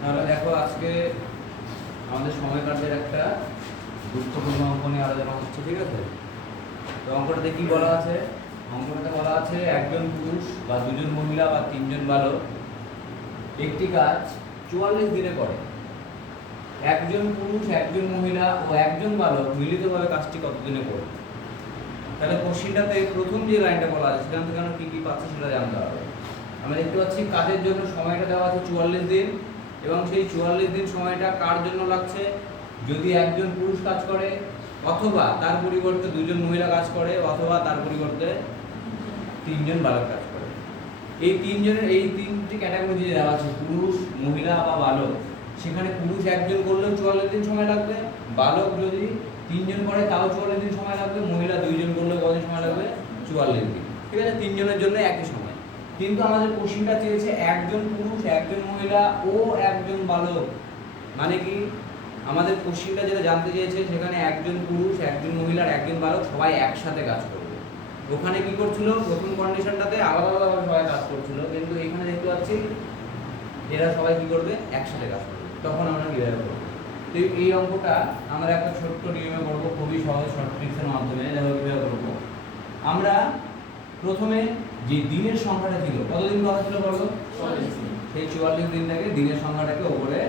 তাহলে দেখো আজকে আমাদের সময় কার্যের একটা গুরুত্বপূর্ণ অঙ্ক নিয়ে আলোচনা হচ্ছে, ঠিক আছে? তো অঙ্কটাতে কি বলা আছে? অঙ্কটাতে বলা আছে একজন পুরুষ বা দুজন মহিলা বা তিনজন বালক একটি কাজ চুয়াল্লিশ দিনে করে। একজন পুরুষ, একজন মহিলা ও একজন বালক মিলিতভাবে কাজটি কতদিনে করে? তাহলে কোশ্চিনটাতে প্রথম যে লাইনটা বলা আছে, সেখান থেকে কী কী পাচ্ছি সেটা জানতে হবে। আমরা দেখতে পাচ্ছি কাজের জন্য সময়টা দেওয়া আছে চুয়াল্লিশ দিন। এবং সেই চুয়াল্লিশ দিন সময়টা কার জন্য লাগছে? যদি একজন পুরুষ কাজ করে, অথবা তার পরিবর্তে দুজন মহিলা কাজ করে, অথবা তার পরিবর্তে তিনজন বালক কাজ করে। এই তিনজনের, এই তিনটি ক্যাটাগরি যে দেওয়া আছে, পুরুষ, মহিলা বা বালক, সেখানে পুরুষ একজন করলেও চুয়াল্লিশ দিন সময় লাগবে, বালক যদি তিনজন করে, তাও চুয়াল্লিশ দিন সময় লাগবে, মহিলা দুইজন করলেও কদিন সময় লাগবে? চুয়াল্লিশ দিন। ঠিক আছে? তিনজনের জন্য একই সময়। কিন্তু আমাদের কোশ্চিনটা চেয়েছে একজন পুরুষ, একজন মহিলা ও একজন বালক। মানে কি? আমাদের কোশ্চিনটা যেটা জানতে চেয়েছে, সেখানে একজন পুরুষ, একজন মহিলা আর একজন বালক সবাই একসাথে কাজ করবে। ওখানে কি করছিল? প্রথম কন্ডিশনটাতে আলাদা আলাদাভাবে সবাই কাজ করছিল। কিন্তু এখানে দেখতে পাচ্ছি, এরা সবাই কি করবে? একসাথে কাজ করবে। তখন আমরা কীভাবে করব। তো এই অঙ্কটা আমরা একটা ছোট্ট নিয়মে করব, খুবই সহজ শর্ট ট্রিক্সের মাধ্যমে। দেখো কীভাবে করব। আমরা প্রথমে যে দিনের সংখ্যাটা ছিল কতদিন কথা ছিল বলো? সেই চুয়াল্লিশ দিনটাকে দিনের সংখ্যাটাকে ওপরে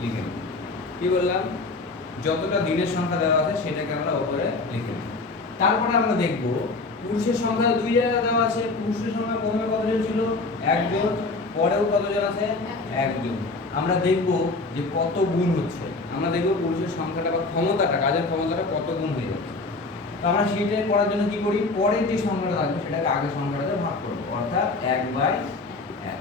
লিখে নিই। কি বললাম? যতটা দিনের সংখ্যা দেওয়া আছে সেটাকে আমরা ওপরে লিখে নিই। তারপরে আমরা দেখব পুরুষের সংখ্যা দুই জায়গায় দেওয়া আছে। পুরুষের সংখ্যা প্রথমে কতজন ছিল? একজন। পরেও কতজন আছে? একজন। আমরা দেখব যে কত গুণ হচ্ছে। আমরা দেখব পুরুষের সংখ্যাটা বা ক্ষমতাটা কাজের ক্ষমতাটা কত গুণ হয়ে যাচ্ছে। তো আমরা সেটাই করার জন্য কি করি? পরের যে সংখ্যাটা থাকবে সেটাকে আগের সংখ্যাটাতে ভাগ করব অর্থাৎ এক বাই এক।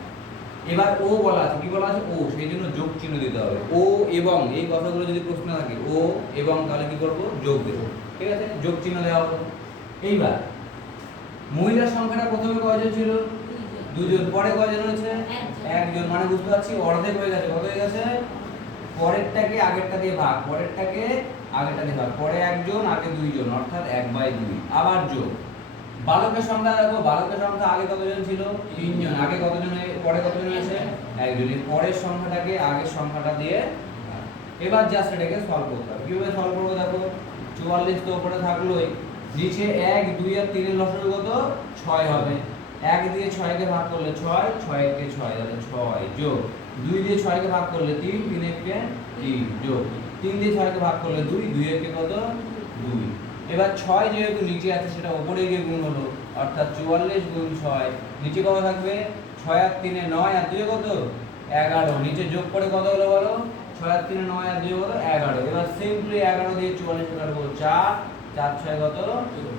এবার ও বলা আছে। কি বলা আছে? ও। সেই জন্য যোগ চিহ্ন দিতে হবে। ও এবং এই কথাগুলো যদি প্রশ্ন থাকে ও এবং তাহলে কি করব? যোগ দেবো। ঠিক আছে? যোগ চিহ্ন দেওয়া হলো। এইবার মহিলার সংখ্যাটা প্রথমে কয়জন ছিল? দুজন পরে কয়জন হয়েছে? একজন। মানে বুঝতে পারছি অর্ধেক হয়ে গেছে। কত হয়ে গেছে? পরেরটাকে আগেরটা দিয়ে ভাগ পরেরটাকে আগেরটা দিয়ে ভাগ। পরে একজন আগে দুইজন অর্থাৎ এক বাই দুই। আবার যোগ। বালকের সংখ্যা দেখো বালকের সংখ্যা আগে কতজন ছিল? তিনজন। আগে কতজন পরে কতজন হয়েছে? একজন। পরের সংখ্যাটাকে আগের সংখ্যাটা দিয়ে এবার জাস্ট এটাকে সলভ করতে হবে। কীভাবে সলভ করব দেখো? চুয়াল্লিশ তো উপরে থাকলোই। নিচে এক দুই আর তিনের লসের কত? ছয় হবে। এক দিয়ে ছয়কে ভাগ করলে ছয়, ছয়কে ছয়, তাহলে ছয় যোগ। দুই দিয়ে ছয়কে ভাগ করলে তিন তিন একে তিন যোগ। তিন দিয়ে ছয়কে ভাগ করলে দুই দুই একে কত? দুই। এবার ছয় যেহেতু নিচে আছে, সেটা উপরে গিয়ে গুণ হলো। অর্থাৎ চুয়াল্লিশ গুণ ছয়। নিচে কত থাকবে? ছয় আর তিনে নয় আর দুই কত? এগারো। নিচে যোগ করে কত হলো বলো? ছয় আর তিনে নয় আর দুই হলো এগারো। এবার সিম্পলি এগারো দিয়ে চুয়াল্লিশ কাটবো চার চার ছয় কত?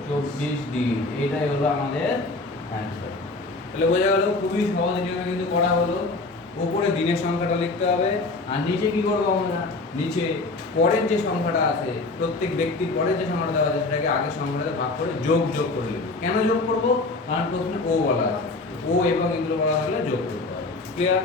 চব্বিশ দিন। এটাই হলো আমাদের অ্যান্সার তাহলে বোঝা গেল খুবই সহজ নিয়মে কিন্তু করা হলো। উপরে দিনের সংখ্যাটা লিখতে হবে, আর নিচে কি করব আমরা? নিচে পরের যে সংখ্যাটা আছে, প্রত্যেক ব্যক্তির পরের যে সংখ্যাটা দেওয়া আছে, সেটাকে আগের সংখ্যাটাতে ভাগ করে যোগ যোগ করে লিখব। কেন যোগ করব? কারণ প্রথমে ও বলা আছে। ও এবং এগুলো বলা হলে যোগ করতে হবে। ক্লিয়ার